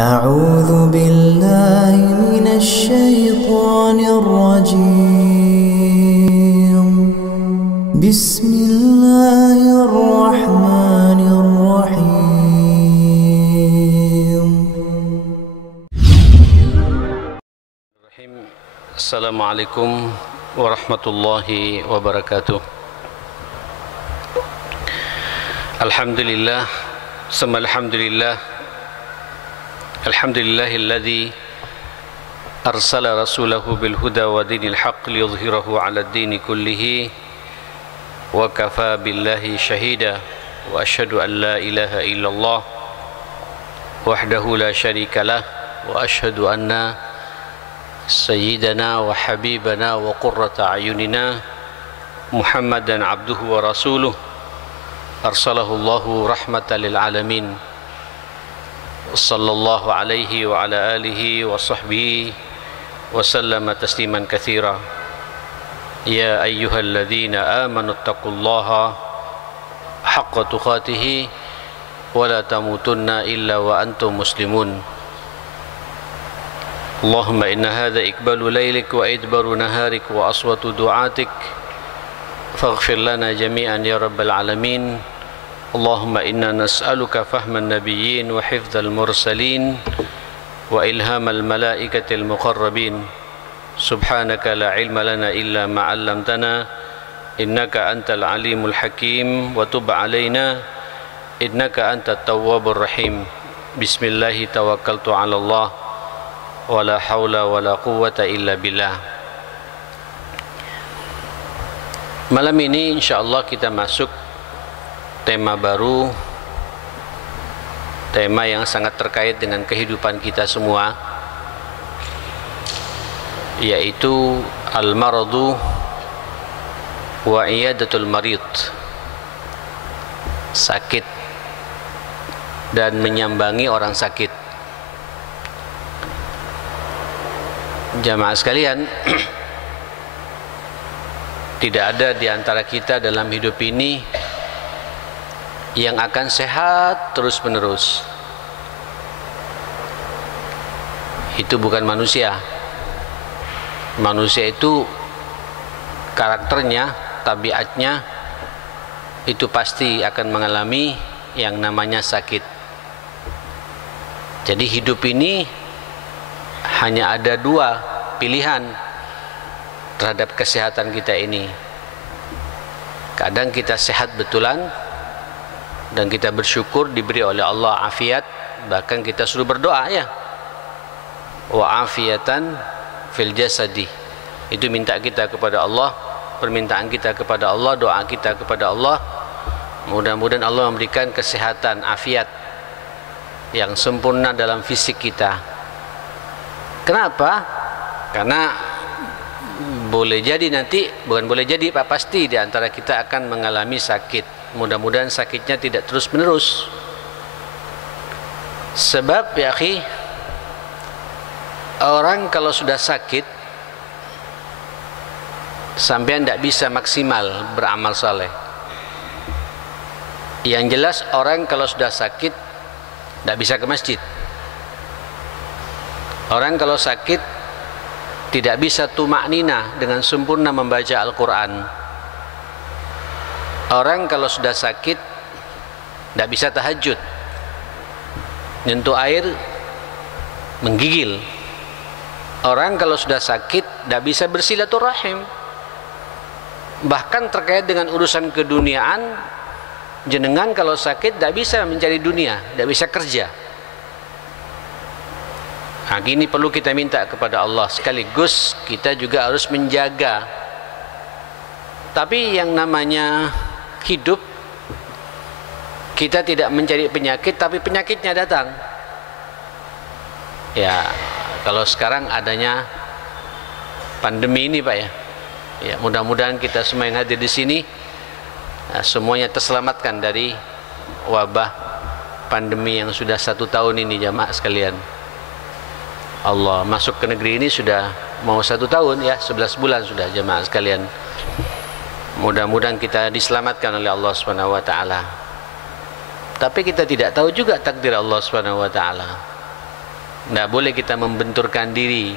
أعوذ بالله من الشيطان الرجيم بسم الله الرحمن الرحيم السلام عليكم ورحمة الله وبركاته. الحمد لله ثم الحمد لله الحمد لله الذي أرسل رسوله بالهدى ودين الحق ليظهره على الدين كله وكفى بالله شهيدا وأشهد أن لا إله إلا الله وحده لا شريك له وأشهد أن سيدنا وحبيبنا وقرة أعيننا محمدا عبده ورسوله أرسله الله رحمة للعالمين صلى الله عليه وعلى آله وصحبه وسلم تسليما كثيرا. يا أيها الذين آمنوا اتقوا الله حق تقاته ولا تموتن إلا وأنتم مسلمون. اللهم إن هذا إقبال ليلك وإدبار نهارك وأصوات دعاتك فاغفر لنا جميعا يا رب العالمين. اللهم إنا نسألك فهم النبيين وحفظ المرسلين وإلهام الملائكة المقربين. سبحانك لا علم لنا إلا ما علمتنا إنك أنت العليم الحكيم وتب علينا إنك أنت التواب الرحيم. بسم الله توكلت على الله ولا حول ولا قوة إلا بالله. Malam ini insyaallah kita masuk tema baru, tema yang sangat terkait dengan kehidupan kita semua, yaitu al-maradu wa iyadatul marid, sakit dan menyambangi orang sakit. Jamaah sekalian, tidak ada di antara kita dalam hidup ini yang akan sehat terus-menerus. Itu bukan manusia. Manusia itu karakternya, tabiatnya itu pasti akan mengalami yang namanya sakit. Jadi hidup ini hanya ada dua pilihan terhadap kesehatan kita ini. Kadang kita sehat betulan dan kita bersyukur diberi oleh Allah afiat, bahkan kita suruh berdoa ya, wa afiatan fil jasadi. Itu minta kita kepada Allah, permintaan kita kepada Allah, doa kita kepada Allah. Mudah-mudahan Allah memberikan kesehatan, afiat yang sempurna dalam fisik kita. Kenapa? Karena boleh jadi nanti, bukan boleh jadi Pak, pasti di antara kita akan mengalami sakit. Mudah-mudahan sakitnya tidak terus menerus. Sebab ya akhi, orang kalau sudah sakit sampai tidak bisa maksimal beramal saleh. Yang jelas orang kalau sudah sakit tidak bisa ke masjid. Orang kalau sakit tidak bisa tumaknina dengan sempurna membaca Al-Quran. Orang kalau sudah sakit tidak bisa tahajud, nyentuh air menggigil. Orang kalau sudah sakit tidak bisa bersilaturahim. Bahkan terkait dengan urusan keduniaan, jenengan kalau sakit tidak bisa mencari dunia, tidak bisa kerja. Nah, gini perlu kita minta kepada Allah. Sekaligus kita juga harus menjaga. Tapi yang namanya hidup, kita tidak mencari penyakit, tapi penyakitnya datang. Ya, kalau sekarang adanya pandemi ini Pak ya, ya mudah-mudahan kita semua yang hadir di sini semuanya terselamatkan dari wabah pandemi yang sudah 1 tahun ini. Jamaah sekalian, Allah masuk ke negeri ini sudah mau 1 tahun ya, 11 bulan sudah jamaah sekalian. Mudah-mudahan kita diselamatkan oleh Allah Subhanahu wa taala. Tapi kita tidak tahu juga takdir Allah Subhanahu wa taala. Tidak boleh kita membenturkan diri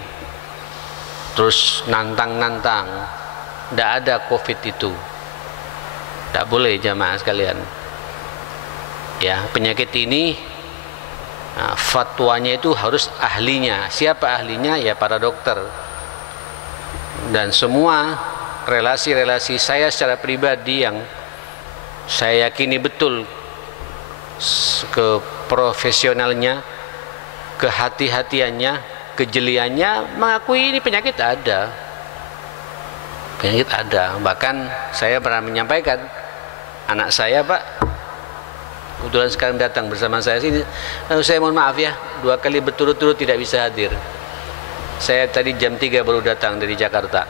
terus nantang-nantang. Tidak ada COVID itu. Tidak boleh jamaah sekalian. Ya, penyakit ini fatwanya itu harus ahlinya. Siapa ahlinya? Ya para dokter. Dan semua relasi-relasi saya secara pribadi yang saya yakini betul keprofesionalnya, kehati-hatiannya, kejeliannya, mengakui ini penyakit ada. Penyakit ada. Bahkan saya pernah menyampaikan, anak saya Pak kebetulan sekarang datang bersama saya sini, saya mohon maaf ya, 2 kali berturut-turut tidak bisa hadir. Saya tadi jam 3 baru datang dari Jakarta.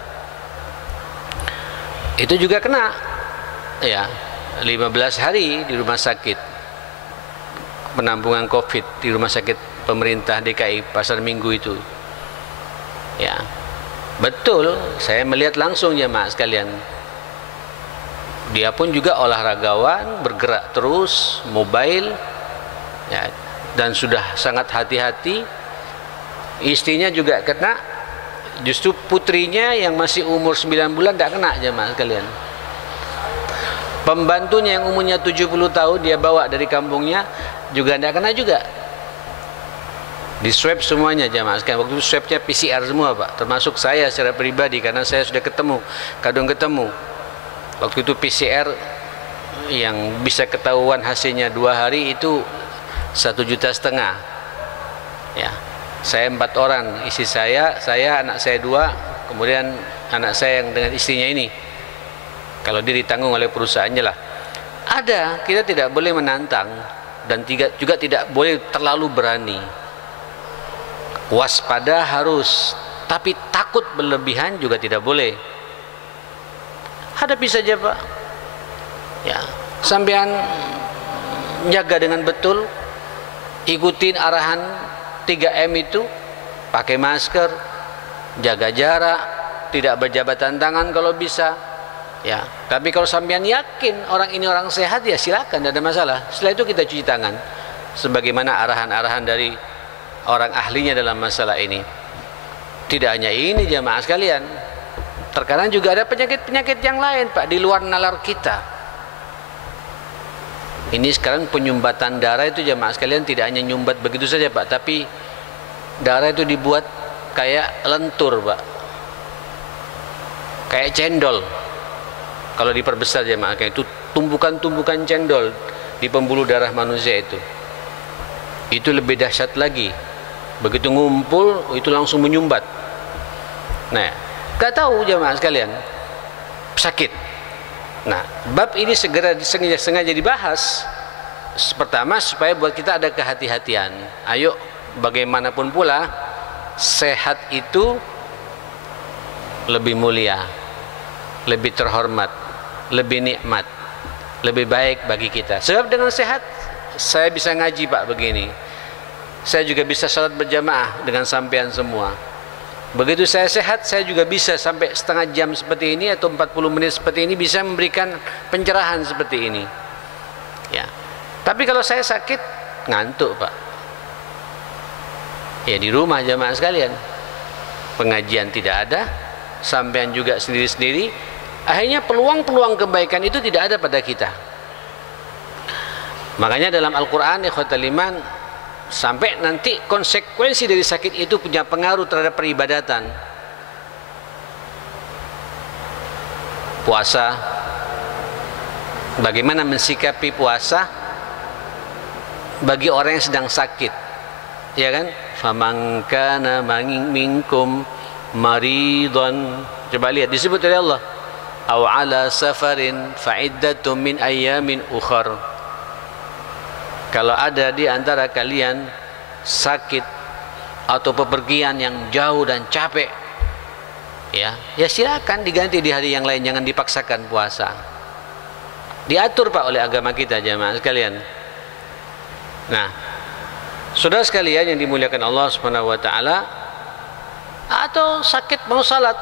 Itu juga kena ya, 15 hari di rumah sakit penampungan COVID di rumah sakit pemerintah DKI Pasar Minggu itu. Ya, betul, saya melihat langsung jemaah sekalian. Dia pun juga olahragawan, bergerak terus, mobile, ya, dan sudah sangat hati-hati. Istrinya juga kena, justru putrinya yang masih umur 9 bulan tidak kena jemaah sekalian. Pembantunya yang umurnya 70 tahun dia bawa dari kampungnya juga tidak kena juga. Di swab semuanya jemaah sekalian. Waktu itu swabnya PCR semua Pak, termasuk saya secara pribadi karena saya sudah kadung ketemu. Waktu itu PCR yang bisa ketahuan hasilnya 2 hari itu 1,5 juta. Ya, saya 4 orang, istri saya, anak saya 2, kemudian anak saya yang dengan istrinya ini. Kalau dia ditanggung oleh perusahaannya lah. Ada, kita tidak boleh menantang dan juga tidak boleh terlalu berani. Waspada harus, tapi takut berlebihan juga tidak boleh. Hadapi saja Pak. Ya, sampean jaga dengan betul, ikutin arahan 3M itu, pakai masker, jaga jarak, tidak berjabatan tangan kalau bisa. Ya, tapi kalau sampean yakin orang ini orang sehat ya silakan, tidak ada masalah. Setelah itu kita cuci tangan sebagaimana arahan-arahan dari orang ahlinya dalam masalah ini. Tidak hanya ini jemaah sekalian, terkadang juga ada penyakit-penyakit yang lain Pak di luar nalar kita. Ini sekarang penyumbatan darah itu jemaah sekalian tidak hanya nyumbat begitu saja Pak, tapi darah itu dibuat kayak lentur Pak, kayak cendol. Kalau diperbesar jemaah, itu tumbukan-tumbukan cendol di pembuluh darah manusia itu lebih dahsyat lagi. Begitu ngumpul itu langsung menyumbat. Nah, gak tahu jemaah sekalian, sakit. Nah, bab ini sengaja dibahas. Pertama supaya buat kita ada kehati-hatian. Ayo, bagaimanapun pula sehat itu lebih mulia, lebih terhormat, lebih nikmat, lebih baik bagi kita. Sebab dengan sehat saya bisa ngaji Pak begini, saya juga bisa salat berjamaah dengan sampean semua. Begitu saya sehat, saya juga bisa sampai setengah jam seperti ini atau 40 menit seperti ini bisa memberikan pencerahan seperti ini. Ya. Tapi kalau saya sakit, ngantuk Pak. Ya di rumah jamaah sekalian, pengajian tidak ada, sampean juga sendiri-sendiri, akhirnya peluang-peluang kebaikan itu tidak ada pada kita. Makanya dalam Al-Quran ikhwatal iman, sampai nanti konsekuensi dari sakit itu punya pengaruh terhadap peribadatan. Puasa, bagaimana mensikapi puasa bagi orang yang sedang sakit, ya kan? Faman kana minkum maridhan, coba lihat disebut oleh Allah, aw ala safarin fa'iddatum min ayyamin ukhar. Kalau ada di antara kalian sakit atau pepergian yang jauh dan capek, ya silakan diganti di hari yang lain, jangan dipaksakan puasa. Diatur Pak oleh agama kita jemaah sekalian. Nah, saudara sekalian yang dimuliakan Allah Subhanahu wa taala, atau sakit mau salat,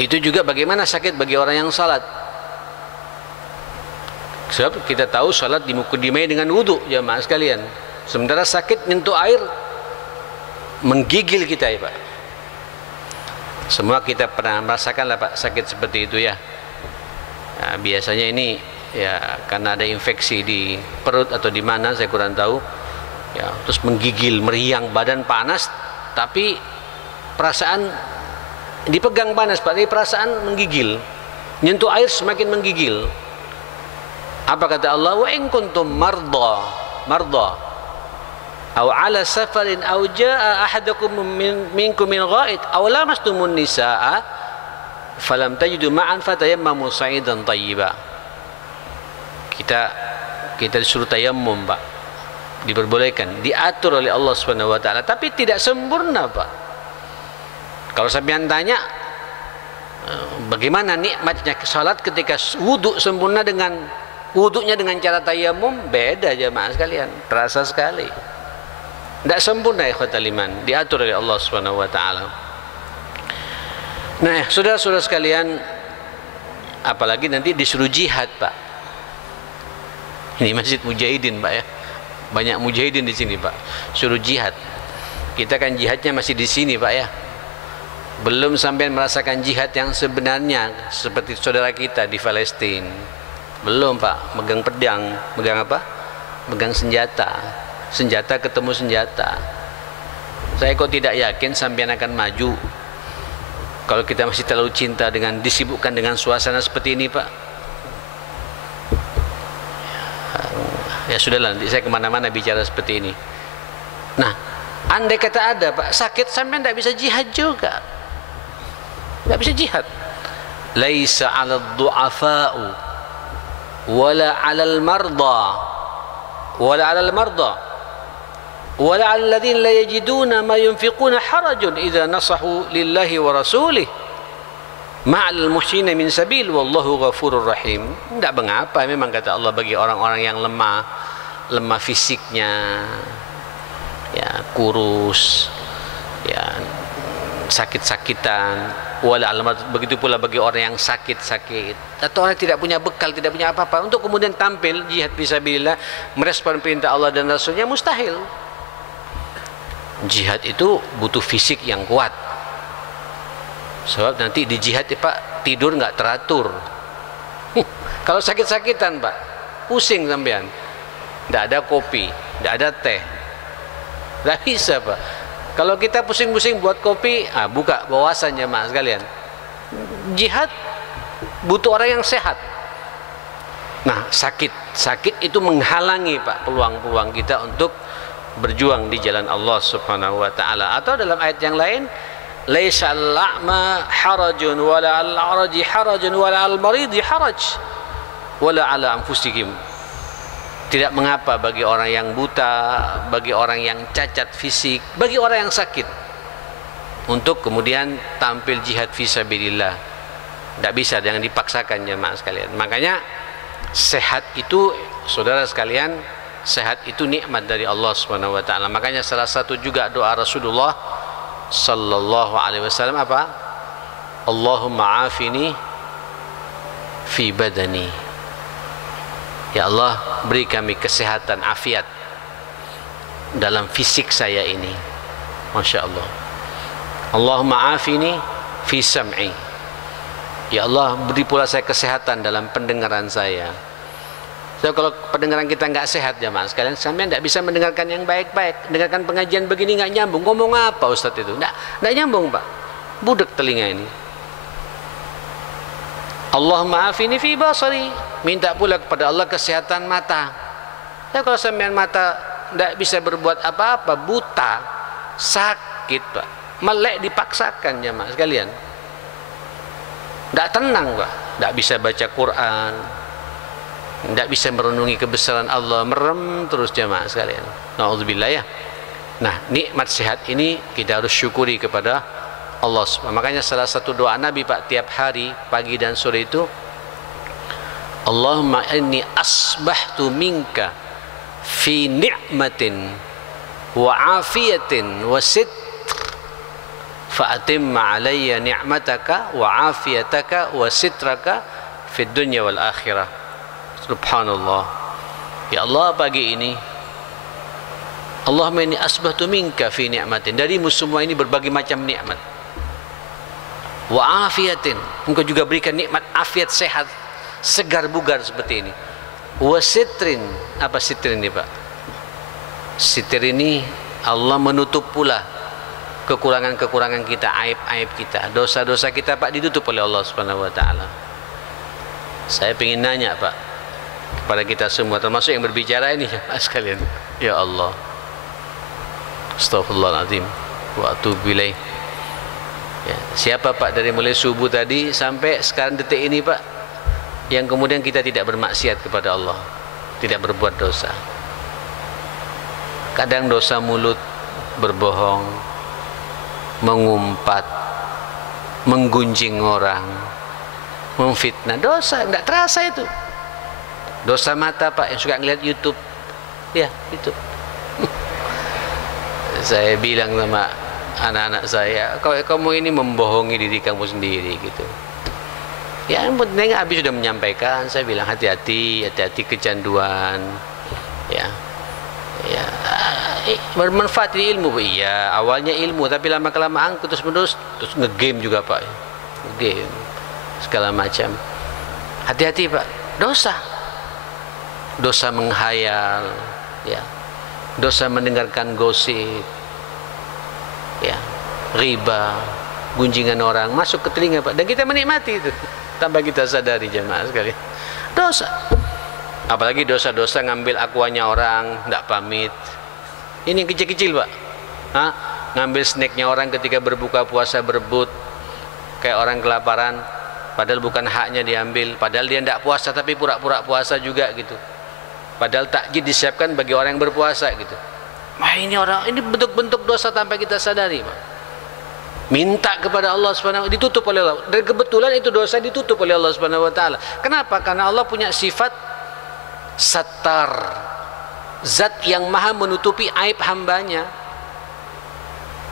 itu juga bagaimana sakit bagi orang yang salat. Sebab kita tahu salat dimulai dengan wudu jemaah sekalian. Sementara sakit nyentuh air menggigil kita ya Pak. Semua kita pernah merasakan lah Pak sakit seperti itu ya. Nah, biasanya ini ya karena ada infeksi di perut atau di mana saya kurang tahu ya, terus menggigil, meriang, badan panas, tapi perasaan dipegang panas Pak, tapi perasaan menggigil. Nyentuh air semakin menggigil. Apa kata Allah? Wa in kuntum marda aw ala safarin aw jaa ahadukum minkum min ghaid aw lamastumun nisaa falam tajidu ma'an fatayammamu sa'idan thayyiba. Kita disuruh tayammum Pak, diperbolehkan, diatur oleh Allah Subhanahu wa taala, tapi tidak sempurna Pak. Kalau sampean tanya bagaimana nikmatnya salat ketika wudu sempurna dengan wudunya dengan cara tayammum, beda jemaah sekalian, terasa sekali. Tidak sempurna ikhwatal iman, diatur oleh Allah Subhanahu wa taala. Nah, saudara-saudara sekalian, apalagi nanti disuruh jihad, Pak. Ini Masjid Mujahidin, Pak ya. Banyak mujahidin di sini, Pak. Suruh jihad. Kita kan jihadnya masih di sini, Pak ya. Belum sampai merasakan jihad yang sebenarnya seperti saudara kita di Palestina. Belum Pak, megang pedang, megang apa? Megang senjata. Senjata ketemu senjata. Saya kok tidak yakin sampean akan maju kalau kita masih terlalu cinta dengan disibukkan dengan suasana seperti ini, Pak. Ya sudahlah, nanti saya kemana-mana bicara seperti ini. Nah, andai kata ada Pak sakit, sampean tidak bisa jihad juga. Tidak bisa jihad. Laisa 'alal du'afa'u wala 'alal marda wala 'alal marda wala 'alal ladzina la yajiduna ma yunfiquna harajun idza nasahu lillahi wa rasulih ma'al muhsinin min sabil wallahu ghafurur rahim. Tidak mengapa memang kata Allah bagi orang-orang yang lemah fisiknya, ya kurus, ya sakit-sakitan, wala alamat, begitu pula bagi orang yang sakit-sakit atau orang tidak punya bekal, tidak punya apa-apa, untuk kemudian tampil jihad fisabilillah, merespon perintah Allah dan Rasulnya, mustahil. Jihad itu butuh fisik yang kuat, sebab nanti di jihad Pak tidur nggak teratur. Kalau sakit-sakitan Pak pusing sampean, tidak ada kopi, tidak ada teh, tidak bisa Pak. Kalau kita pusing-pusing buat kopi, buka wawasannya Mas sekalian. Jihad butuh orang yang sehat. Nah, sakit itu menghalangi Pak peluang-peluang kita untuk berjuang di jalan Allah Subhanahu wa taala. Atau dalam ayat yang lain, laisa al-a'ma harajun wala al-'araji harajun wala al-maridi haraj wala 'ala anfusikum. Tidak mengapa bagi orang yang buta, bagi orang yang cacat fisik, bagi orang yang sakit untuk kemudian tampil jihad fisabilillah. Tidak bisa, jangan dipaksakan jemaah sekalian. Makanya sehat itu, saudara sekalian, sehat itu nikmat dari Allah Subhanahu wa taala. Makanya salah satu juga doa Rasulullah sallallahu alaihi wasallam apa? Allahumma afini fi badani. Ya Allah, beri kami kesehatan, afiat dalam fisik saya ini. Masya Allah. Allahumma afini fi sam'i. Ya Allah, beri pula saya kesehatan dalam pendengaran saya. So, kalau pendengaran kita nggak sehat jemaah sekalian, sampean tidak bisa mendengarkan yang baik-baik. Dengarkan pengajian begini nggak nyambung. Ngomong apa Ustadz itu? Nggak nyambung Pak. Budek telinga ini. Allahumma afini fi basari. Minta pula kepada Allah kesehatan mata. Ya kalau sampean mata tidak bisa berbuat apa-apa, buta, sakit Pak, melek dipaksakan jemaah sekalian, tidak tenang Pak, tidak bisa baca Quran, tidak bisa merenungi kebesaran Allah, merem terus jemaah sekalian. Na'udzubillah ya. Nah, nikmat sehat ini kita harus syukuri kepada Allah. Makanya salah satu doa Nabi Pak tiap hari pagi dan sore itu, Allahumma inni asbahtu minka fi ni'matin wa afiyatin wa sitr fa'atimma alayya ni'mataka wa afiyataka wa sitraka fid dunya wal akhirah. Subhanallah. Ya Allah, pagi ini Allahumma inni asbahtu minka fi ni'matin, darimu semua ini berbagai macam nikmat. Wa afiatin, engkau juga berikan nikmat afiat, sehat, segar bugar seperti ini. Wa sitrin, apa sitrin ini Pak? Sitir ini Allah menutup pula kekurangan-kekurangan kita, aib-aib kita, dosa-dosa kita Pak, ditutup oleh Allah Subhanahu wa taala. Saya ingin nanya Pak kepada kita semua, termasuk yang berbicara ini sekalian. Ya Allah, Astaghfirullahaladzim wa atubu ilaih. Ya, siapa Pak dari mulai subuh tadi sampai sekarang detik ini Pak yang kemudian kita tidak bermaksiat kepada Allah, tidak berbuat dosa? Kadang dosa mulut, berbohong, mengumpat, menggunjing orang, memfitnah, dosa, tidak terasa itu. Dosa mata Pak yang suka ngeliat YouTube, ya itu. Saya bilang sama anak-anak saya, kamu ini membohongi diri kamu sendiri gitu. Ya yang penting habis sudah menyampaikan, saya bilang hati-hati, hati-hati kecanduan. Ya, ya bermanfaat di ilmu, iya awalnya ilmu, tapi lama kelamaan terus menerus terus ngegame juga Pak, ngegame segala macam. Hati-hati Pak, dosa menghayal, ya, dosa mendengarkan gosip, ya, riba, gunjingan orang masuk ke telinga Pak, dan kita menikmati itu tanpa kita sadari jemaah sekali. Dosa, apalagi dosa-dosa ngambil akuanya orang, tidak pamit. Ini yang kecil-kecil Pak. Hah? Ngambil snacknya orang ketika berbuka puasa, berebut kayak orang kelaparan, padahal bukan haknya diambil, padahal dia tidak puasa tapi pura-pura puasa juga gitu. Padahal takjil disiapkan bagi orang yang berpuasa gitu. Wah, ini bentuk-bentuk dosa tanpa kita sadari Pak. Minta kepada Allah Subhanahu wa taala, ditutup oleh Allah, dan kebetulan itu dosa ditutup oleh Allah Subhanahu wa taala. Kenapa? Karena Allah punya sifat Sattar, zat yang maha menutupi aib hambanya.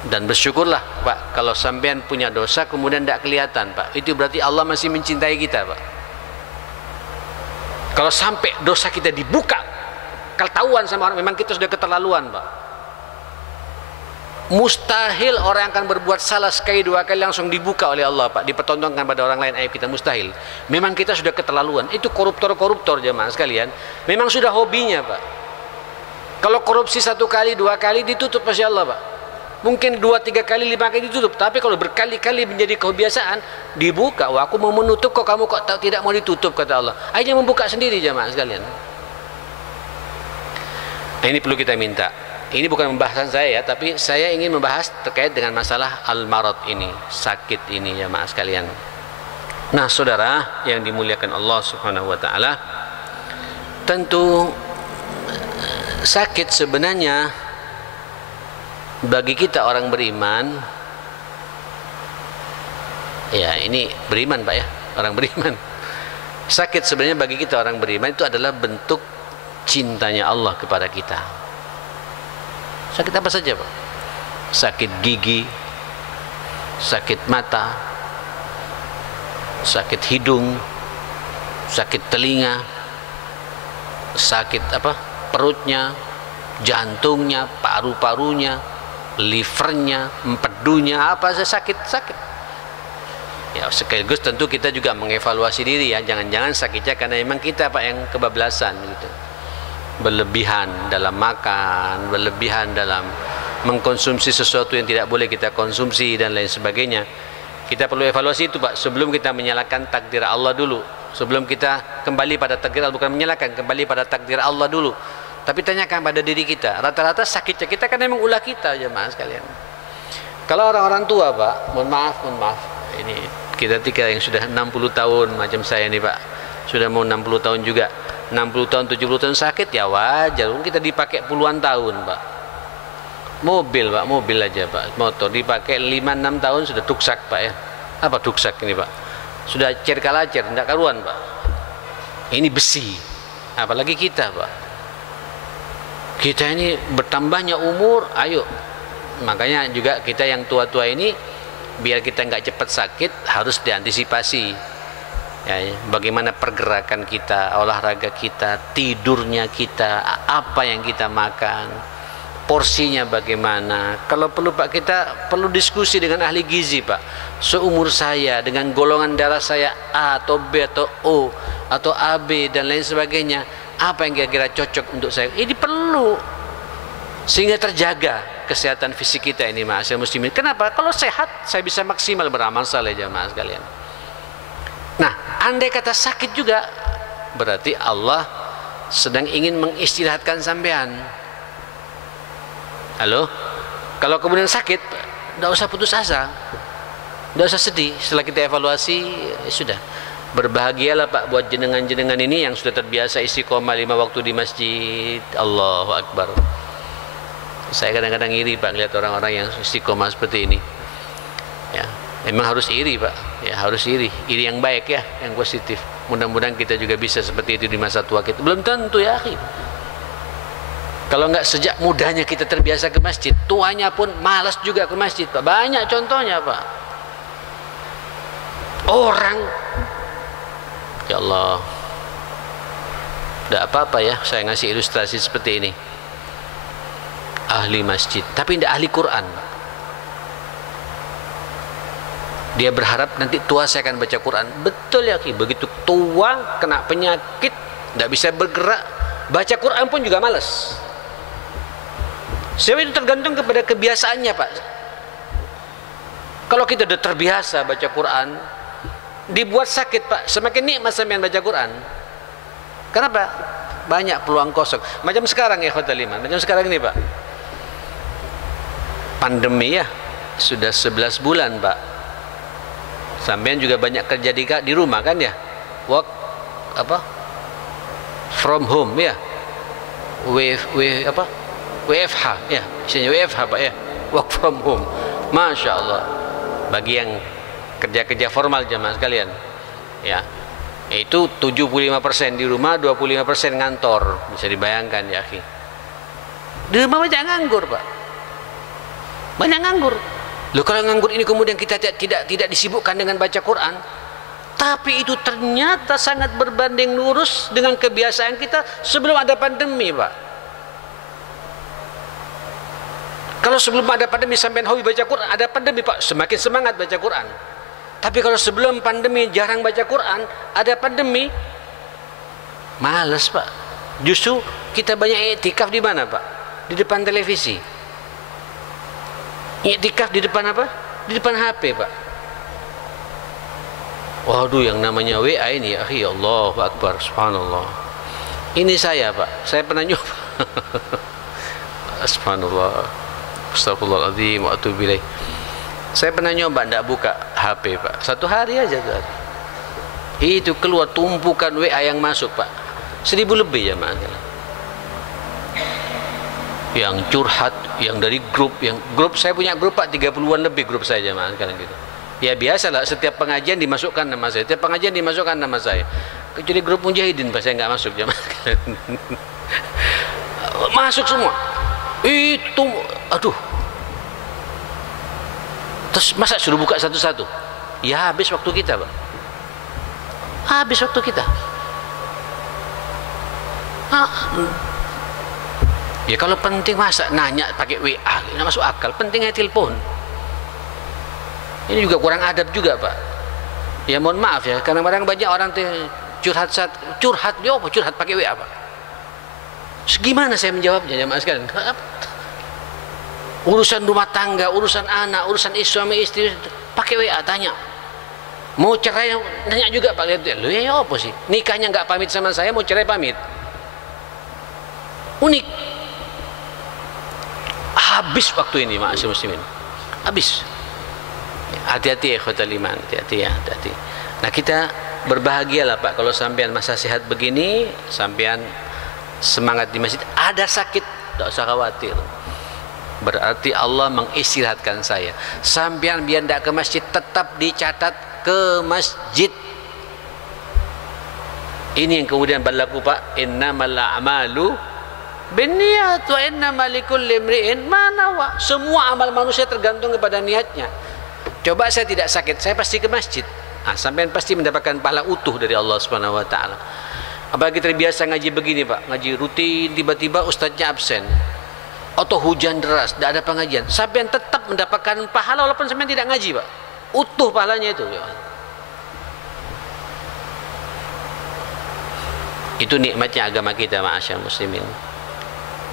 Dan bersyukurlah Pak kalau sampean punya dosa kemudian tidak kelihatan Pak, itu berarti Allah masih mencintai kita Pak. Kalau sampai dosa kita dibuka, ketahuan sama orang, memang kita sudah keterlaluan Pak. Mustahil orang akan berbuat salah sekali dua kali langsung dibuka oleh Allah Pak, dipertontonkan pada orang lain aib kita, mustahil. Memang kita sudah keterlaluan. Itu koruptor-koruptor jemaah sekalian, memang sudah hobinya Pak. Kalau korupsi satu kali dua kali ditutup Masya Allah Pak, mungkin dua tiga kali lima kali ditutup, tapi kalau berkali-kali menjadi kebiasaan dibuka. Wah, aku mau menutup kok kamu kok tidak mau ditutup, kata Allah. Akhirnya membuka sendiri jemaah sekalian. Nah, ini perlu kita minta. Ini bukan pembahasan saya ya, tapi saya ingin membahas terkait dengan masalah al-marad ini, sakit ini ya jemaah sekalian. Nah saudara yang dimuliakan Allah Subhanahu wa taala, tentu sakit sebenarnya bagi kita orang beriman, ya ini beriman Pak ya, orang beriman. Sakit sebenarnya bagi kita orang beriman itu adalah bentuk cintanya Allah kepada kita. Sakit apa saja Pak? Sakit gigi, sakit mata, sakit hidung, sakit telinga, sakit apa? Perutnya, jantungnya, paru-parunya, livernya, empedunya, apa saja sakit. Ya sekaligus tentu kita juga mengevaluasi diri ya, jangan-jangan sakitnya karena memang kita Pak yang kebablasan gitu. Berlebihan dalam makan, berlebihan dalam mengkonsumsi sesuatu yang tidak boleh kita konsumsi dan lain sebagainya. Kita perlu evaluasi itu Pak sebelum kita menyalahkan takdir Allah dulu. Sebelum kita kembali pada takdir Allah, bukan menyalahkan, kembali pada takdir Allah dulu. Tapi tanyakan pada diri kita, rata-rata sakitnya kita kan memang ulah kita jemaah sekalian. Kalau orang-orang tua Pak, mohon maaf, ini kita tiga yang sudah 60 tahun macam saya nih Pak, sudah mau 60 tahun juga, 60 tahun 70 tahun sakit ya wajar, kita dipakai puluhan tahun Pak. Mobil Pak, mobil aja Pak, motor dipakai 5-6 tahun sudah duksak Pak ya. Apa duksak ini Pak? Sudah cerkalacer, tidak karuan Pak. Ini besi, apalagi kita Pak. Kita ini bertambahnya umur, ayo. Makanya juga kita yang tua-tua ini, biar kita nggak cepat sakit harus diantisipasi. Ya, bagaimana pergerakan kita, olahraga kita, tidurnya kita, apa yang kita makan, porsinya bagaimana. Kalau perlu Pak, kita perlu diskusi dengan ahli gizi Pak. Seumur saya, dengan golongan darah saya A atau B atau O atau AB dan lain sebagainya, apa yang kira-kira cocok untuk saya. Ini perlu, sehingga terjaga kesehatan fisik kita ini, ma'asyiral muslimin. Kenapa? Kalau sehat, saya bisa maksimal beramal saleh, jamaah sekalian. Nah, andai kata sakit juga, berarti Allah sedang ingin mengistirahatkan sampean. Halo? Kalau kemudian sakit, tidak usah putus asa, tidak usah sedih. Setelah kita evaluasi, sudah. Berbahagialah Pak buat jenengan-jenengan ini yang sudah terbiasa istiqomah 5 waktu di masjid. Allahu Akbar. Saya kadang-kadang iri Pak lihat orang-orang yang istiqomah seperti ini. Ya, memang harus iri Pak. Ya, harus iri yang baik ya, yang positif. Mudah-mudahan kita juga bisa seperti itu di masa tua kita. Belum tentu ya, akhi. Kalau nggak sejak mudanya kita terbiasa ke masjid, tuanya pun malas juga ke masjid Pak. Banyak contohnya Pak. Orang, ya Allah, tidak apa-apa ya saya ngasih ilustrasi seperti ini. Ahli masjid, tapi tidak ahli Quran. Dia berharap nanti tua saya akan baca Quran. Betul ya, begitu tua kena penyakit, tidak bisa bergerak, baca Quran pun juga malas. Sebab itu tergantung kepada kebiasaannya Pak. Kalau kita sudah terbiasa baca Quran, dibuat sakit Pak, semakin nikmat sampean baca Quran. Kenapa? Banyak peluang kosong. Macam sekarang ya Khotul Iman, macam sekarang ini Pak. Pandemi ya, sudah 11 bulan Pak. Sampean juga banyak kerja di rumah kan ya? Work apa? From home ya. WFH ya, isinya WFH Pak ya. Work from home. Masya Allah. Bagi yang kerja-kerja formal jamaah sekalian, ya, itu 75% di rumah, 25% ngantor. Bisa dibayangkan ya, akhi. Di rumah banyak nganggur Pak. Banyak nganggur. Loh, kalau nganggur ini kemudian kita tidak disibukkan dengan baca Quran, tapi itu ternyata sangat berbanding lurus dengan kebiasaan kita sebelum ada pandemi Pak. Kalau sebelum ada pandemi sampai hobi baca Quran, ada pandemi Pak, semakin semangat baca Quran. Tapi kalau sebelum pandemi jarang baca Quran, ada pandemi, malas Pak. Justru kita banyak iktikaf di mana Pak? Di depan televisi. Iktikaf di depan apa? Di depan HP Pak. Waduh, yang namanya WA ini ya, ya Allahu Akbar, subhanallah. Ini saya Pak, saya pernah nyoba. Subhanallah. Astagfirullahaladzim wa atubu ilaih. Saya pernah nyoba tidak buka HP Pak, 1 hari aja tuh. Itu keluar tumpukan WA yang masuk Pak, 1000 lebih ya Mas. Yang curhat, yang dari grup, saya punya grup Pak, 30-an lebih grup saya Mas sekarang gitu. Ya biasalah, setiap pengajian dimasukkan nama saya, setiap pengajian dimasukkan nama saya. Kecuali grup mujahidin Pak, saya nggak masuk ya Mas. Masuk semua. Itu, aduh. Terus masa suruh buka satu-satu? Ya habis waktu kita Pak. Habis waktu kita. Ya kalau penting masa nanya pakai WA, nggak masuk akal. Pentingnya telepon. Ini juga kurang adab juga Pak. Ya mohon maaf ya, kadang-kadang banyak orang curhat dia apa curhat pakai WA Pak. Gimana saya menjawabnya jamaah sekalian? Urusan rumah tangga, urusan anak, urusan suami istri, pakai WA tanya. Mau cerai tanya juga Pak, lihat lu ya apa sih? Nikahnya nggak pamit sama saya, mau cerai pamit. Unik. Habis waktu ini ma'asyiral muslimin. Habis. Hati-hati ya Khotul Iman, hati-hati ya, hati-hati. Nah, kita berbahagialah Pak kalau sampean masa sehat begini, sampean semangat di masjid, ada sakit, tidak usah khawatir. Berarti Allah mengistirahatkan saya. Sampean biar tidak ke masjid, tetap dicatat ke masjid. Ini yang kemudian berlaku Pak, innamal a'malu binniyat wa innamal likulli imri'in ma nawa. Semua amal manusia tergantung kepada niatnya. Coba saya tidak sakit, saya pasti ke masjid. Sampean pasti mendapatkan pahala utuh dari Allah Subhanahu wa taala. Apalagi terbiasa ngaji begini Pak, ngaji rutin, tiba-tiba ustadznya absen. atau hujan deras, tidak ada pengajian, sampean tetap mendapatkan pahala walaupun sampean tidak ngaji, Pak. Utuh pahalanya itu. Itu nikmatnya agama kita, ma'asyar muslimin.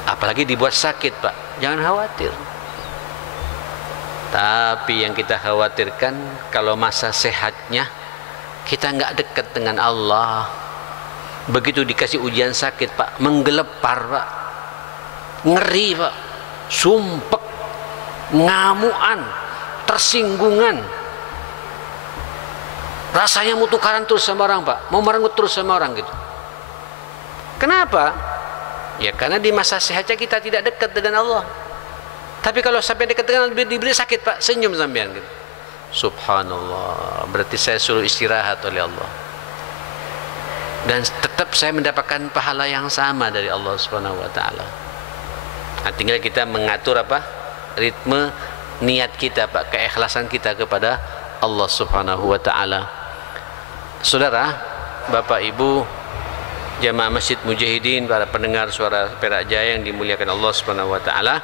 Apalagi dibuat sakit, Pak. Jangan khawatir. Tapi yang kita khawatirkan kalau masa sehatnya kita nggak dekat dengan Allah. Begitu dikasih ujian sakit, Pak, menggelepar, Pak, ngeri, Pak, sumpek, ngamuan, tersinggungan, rasanya mau tukaran terus sama orang, Pak, mau merenggut terus sama orang gitu. Kenapa? Ya karena di masa sehatnya kita tidak dekat dengan Allah. Tapi kalau sampai dekat dengan Allah, diberi sakit, Pak, senyum sampean gitu. Subhanallah, berarti saya suruh istirahat oleh Allah. Dan tetap saya mendapatkan pahala yang sama dari Allah Subhanahu wa taala. Nah, tinggal kita mengatur apa? Ritme niat kita, Pak, keikhlasan kita kepada Allah Subhanahu wa taala. Saudara, Bapak Ibu, jamaah Masjid Mujahidin, para pendengar suara Perak Jaya yang dimuliakan Allah Subhanahu wa taala.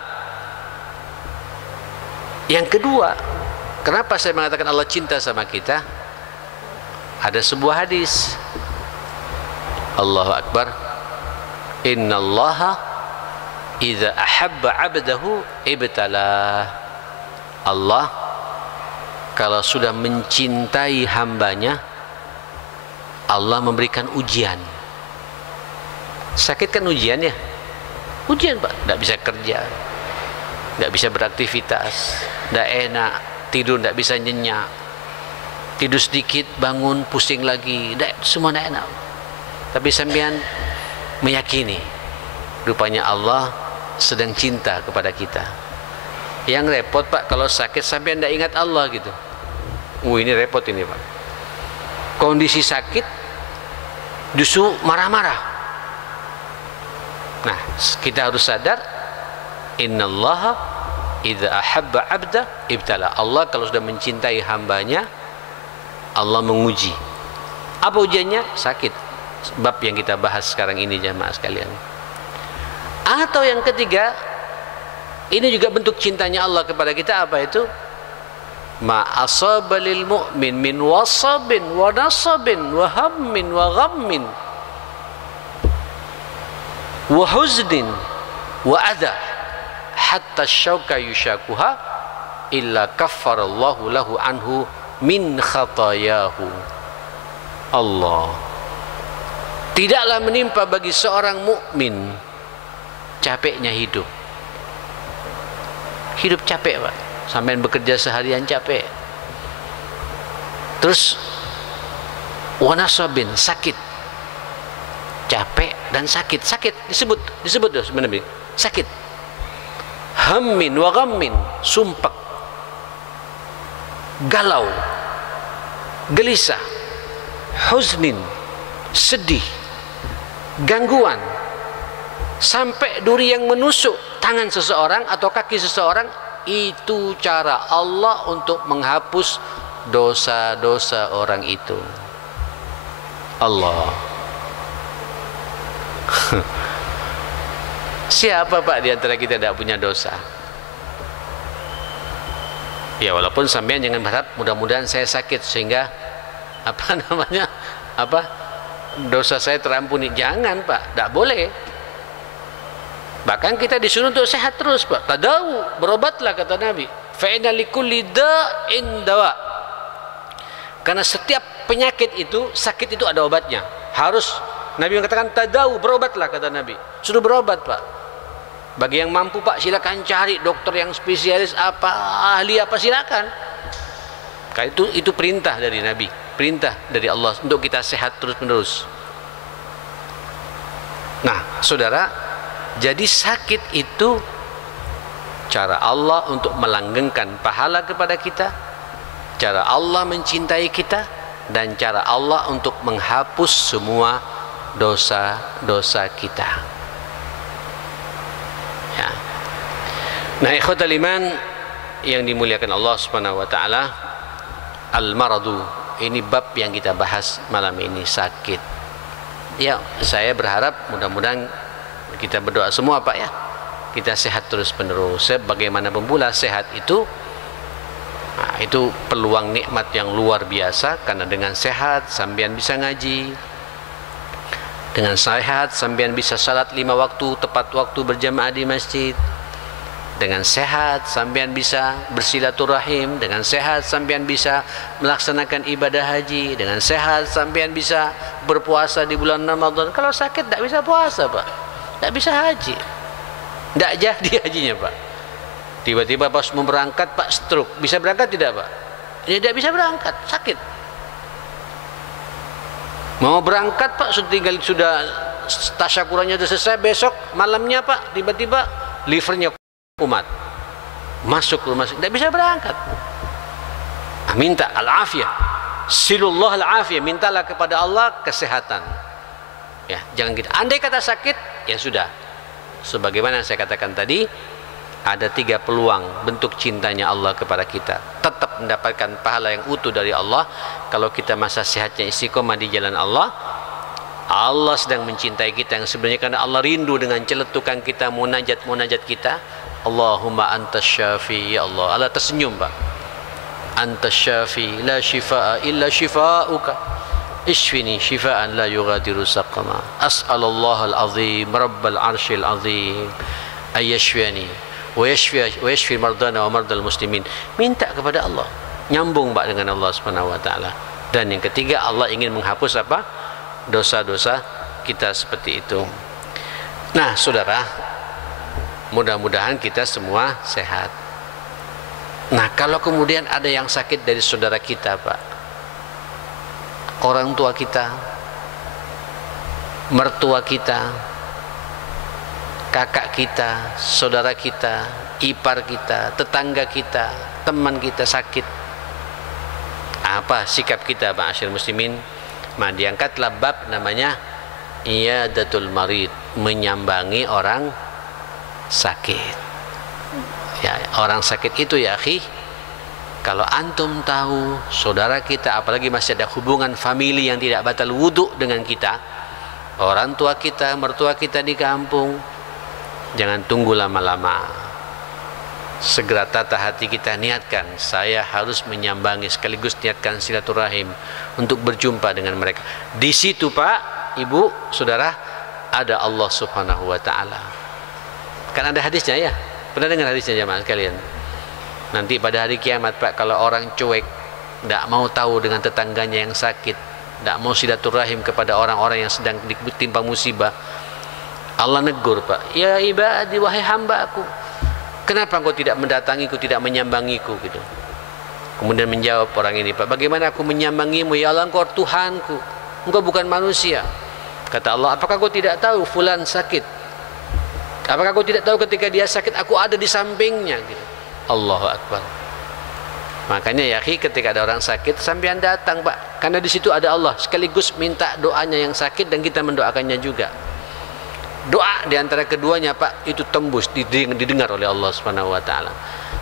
Yang kedua, kenapa saya mengatakan Allah cinta sama kita? Ada sebuah hadis. Allahu Akbar. Innallaha idza ahabba 'abdahu ibtalah. Allah kalau sudah mencintai hambanya, Allah memberikan ujian. Sakit kan ujian ya? Ujian, Pak. Tidak bisa kerja, tidak bisa beraktivitas, tidak enak, tidur tidak bisa nyenyak, tidur sedikit bangun pusing lagi, semua tidak enak. Tapi sampean meyakini rupanya Allah sedang cinta kepada kita. Yang repot, Pak, kalau sakit sampean tidak ingat Allah gitu. Ini repot ini, Pak. Kondisi sakit justru marah-marah. Nah, kita harus sadar, innallaha idza ahabba 'abda ibtala. Allah kalau sudah mencintai hambanya, Allah menguji. Apa ujiannya? Sakit. Bab yang kita bahas sekarang ini, jamaah sekalian. Atau yang ketiga, ini juga bentuk cintanya Allah kepada kita. Apa itu? Ma asaba lil mu'min min wasabin wa nasabin wa hammin wa ghammin wa huznin wa adha hatta syauka yushakuha illa kaffarallahu lahu anhu min khatayahu. Allah, tidaklah menimpa bagi seorang mukmin capeknya hidup. Hidup capek, Pak. Sampai bekerja seharian capek. Terus wanasabin, sakit. Capek dan sakit. Sakit disebut tuh sebenarnya. Sakit. Hammin wa ghammin, sumpek. Galau. Gelisah. Huznin, sedih. Gangguan. Sampai duri yang menusuk tangan seseorang atau kaki seseorang, itu cara Allah untuk menghapus dosa-dosa orang itu. Allah. Siapa, Pak, di antara kita tidak punya dosa? Ya, walaupun sampean jangan berharap mudah-mudahan saya sakit sehingga dosa saya terampuni. Jangan, Pak, tidak boleh. Bahkan kita disuruh untuk sehat terus, Pak. Tadawu, berobatlah, kata Nabi. Fa inna likulli da'in dawa. Karena setiap penyakit itu, sakit itu ada obatnya. Harus, Nabi mengatakan tadawu, berobatlah, kata Nabi. Suruh berobat, Pak. Bagi yang mampu, Pak, silakan cari dokter yang spesialis apa, ahli apa, silakan. Karena itu perintah dari Nabi, perintah dari Allah untuk kita sehat terus-menerus. Nah, saudara, jadi sakit itu cara Allah untuk melanggengkan pahala kepada kita, cara Allah mencintai kita, dan cara Allah untuk menghapus semua dosa-dosa kita. Ya. Nah, ikhwatal iman yang dimuliakan Allah Subhanahu wa taala, al-maradu, ini bab yang kita bahas malam ini, sakit. Ya, saya berharap mudah-mudahan kita berdoa semua, Pak, ya. kita sehat terus menerus. Sebagaimanapun pula sehat itu, nah, itu peluang nikmat yang luar biasa, karena dengan sehat sampean bisa ngaji, dengan sehat sampean bisa salat 5 waktu tepat waktu berjamaah di masjid, dengan sehat sampean bisa bersilaturahim, dengan sehat sampean bisa melaksanakan ibadah haji, dengan sehat sampean bisa berpuasa di bulan Ramadan. Kalau sakit tidak bisa puasa Pak, tidak bisa haji, tidak jadi hajinya Pak. Tiba-tiba pas mau berangkat Pak stroke, bisa berangkat tidak Pak? Ya tidak bisa berangkat, sakit. Mau berangkat Pak, sudah tasyakurannya sudah selesai, besok malamnya Pak tiba-tiba livernya kumat, masuk rumah sakit, tidak bisa berangkat. Minta al-afiyah, silullah al-afiyah, mintalah kepada Allah kesehatan. Ya, jangan kita. Andai kata sakit, ya sudah. Sebagaimana saya katakan tadi, ada 3 peluang bentuk cintanya Allah kepada kita. Tetap mendapatkan pahala yang utuh dari Allah kalau kita masa sehatnya istiqomah di jalan Allah. Allah sedang mencintai kita, yang sebenarnya karena Allah rindu dengan celetukan kita, munajat kita. Allahumma antas syafi, ya Allah. Allah tersenyum Pak. Antas syafi, la shifaa illa shifauka, ishfini shifaan la yughadiru saqama. As'alallah al-azim rabbal arshil azim ayyashfini wa yashfi mardana wa mardal muslimin. Minta kepada Allah, nyambung Pak dengan Allah Subhanahu wa taala. Dan yang ketiga, Allah ingin menghapus apa? Dosa-dosa kita seperti itu. Nah, saudara, mudah-mudahan kita semua sehat. Nah, kalau kemudian ada yang sakit dari saudara kita Pak, orang tua kita, mertua kita, kakak kita, saudara kita, ipar kita, tetangga kita, teman kita sakit, apa sikap kita ma'asyiral muslimin? Nah, diangkatlah bab namanya iyadatul marid, menyambangi orang sakit. Ya, orang sakit itu ya akhi, kalau antum tahu saudara kita, apalagi masih ada hubungan famili yang tidak batal wudhu dengan kita, orang tua kita, mertua kita di kampung, jangan tunggu lama-lama. Segera tata hati kita, niatkan saya harus menyambangi, sekaligus niatkan silaturahim untuk berjumpa dengan mereka. Di situ Pak, Ibu, Saudara, ada Allah Subhanahu wa taala. Kan ada hadisnya ya? Pernah dengar hadisnya jemaah sekalian? Nanti pada hari kiamat Pak, kalau orang cuek, tidak mau tahu dengan tetangganya yang sakit, tidak mau silaturahim kepada orang-orang yang sedang ditimpa musibah, Allah negur Pak, ya ibadi, wahai hamba aku, kenapa engkau tidak mendatangiku, tidak menyambangiku gitu. Kemudian menjawab orang ini, Pak, bagaimana aku menyambangimu ya Allah, engkau Tuhanku, engkau bukan manusia. Kata Allah, apakah kau tidak tahu fulan sakit? Apakah kau tidak tahu ketika dia sakit aku ada di sampingnya gitu. Allahu Akbar. Makanya ya akhi, ketika ada orang sakit sampean datang Pak, karena di situ ada Allah, sekaligus minta doanya yang sakit dan kita mendoakannya juga. Doa di antara keduanya Pak itu tembus, didengar oleh Allah Subhanahu wa taala.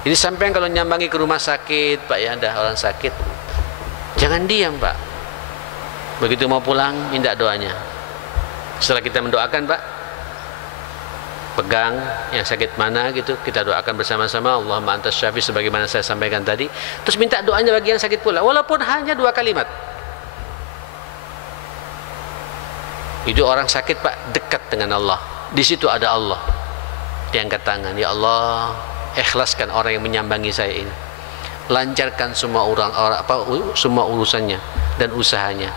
Jadi sampean kalau nyambangi ke rumah sakit Pak, ya ada orang sakit, jangan diam Pak. Begitu mau pulang minta doanya. Setelah kita mendoakan Pak, pegang yang sakit mana gitu, kita doakan bersama-sama, Allahumma antas syafi, sebagaimana saya sampaikan tadi. Terus minta doanya bagi yang sakit pula, walaupun hanya 2 kalimat. Itu orang sakit Pak dekat dengan Allah. Di situ ada Allah. Diangkat tangan, ya Allah, ikhlaskan orang yang menyambangi saya ini. Lancarkan semua semua urusannya dan usahanya.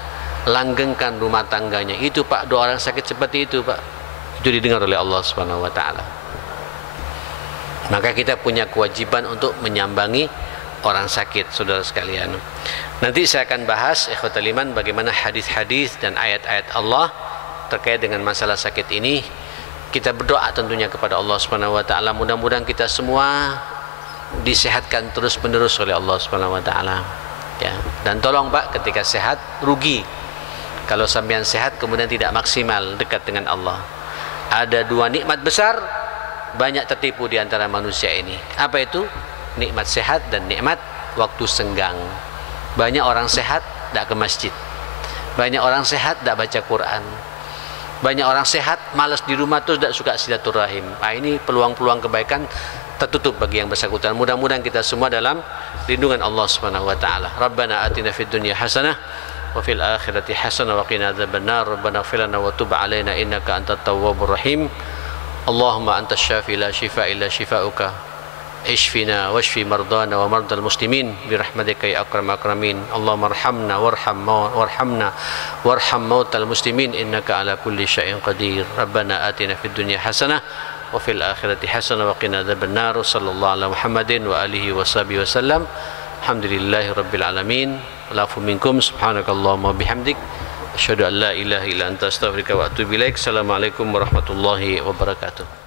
Langgengkan rumah tangganya. Itu Pak, doa orang sakit seperti itu Pak. Itu didengar oleh Allah Subhanahu wa taala. Maka kita punya kewajiban untuk menyambangi orang sakit, saudara sekalian. Nanti saya akan bahas ikhwatal iman bagaimana hadis-hadis dan ayat-ayat Allah terkait dengan masalah sakit ini. Kita berdoa tentunya kepada Allah Subhanahu wa taala, mudah-mudahan kita semua disehatkan terus-menerus oleh Allah Subhanahu wa taala. Ya, dan tolong Pak, ketika sehat rugi. Kalau sampean sehat kemudian tidak maksimal dekat dengan Allah. Ada 2 nikmat besar banyak tertipu di antara manusia ini. Apa itu? Nikmat sehat dan nikmat waktu senggang. Banyak orang sehat tidak ke masjid. Banyak orang sehat tidak baca Quran. Banyak orang sehat, malas di rumah terus tidak suka silaturahim. Ini peluang-peluang kebaikan tertutup bagi yang bersangkutan. Mudah-mudahan kita semua dalam lindungan Allah Subhanahu wa taala. Rabbana atina fid dunya hasanah wa fil akhirati hasanah wa qina adzabannar. Rabbana ighfir lana wa tub 'alaina innaka antat tawwabur rahim. Allahumma antas syafi la shifaa illa shifauka. Ishfina washfi mardana wa mardal muslimin birahmatika ya akram akramin. Allahumma arhamna warham mautal muslimin innaka ala kulli syai'in qadir. Rabbana atina fid dunya hasanah wa fil akhirati hasanah wa qina adzabannar. Sallallahu ala Muhammadin wa alihi washabihi wasallam. Alhamdulillahi rabbil alamin. Walafu minkum subhanakallahumma bihamdik asyhadu an la ilaha illa anta astaghfiruka wa atubu ilaik. Assalamualaikum warahmatullahi wabarakatuh.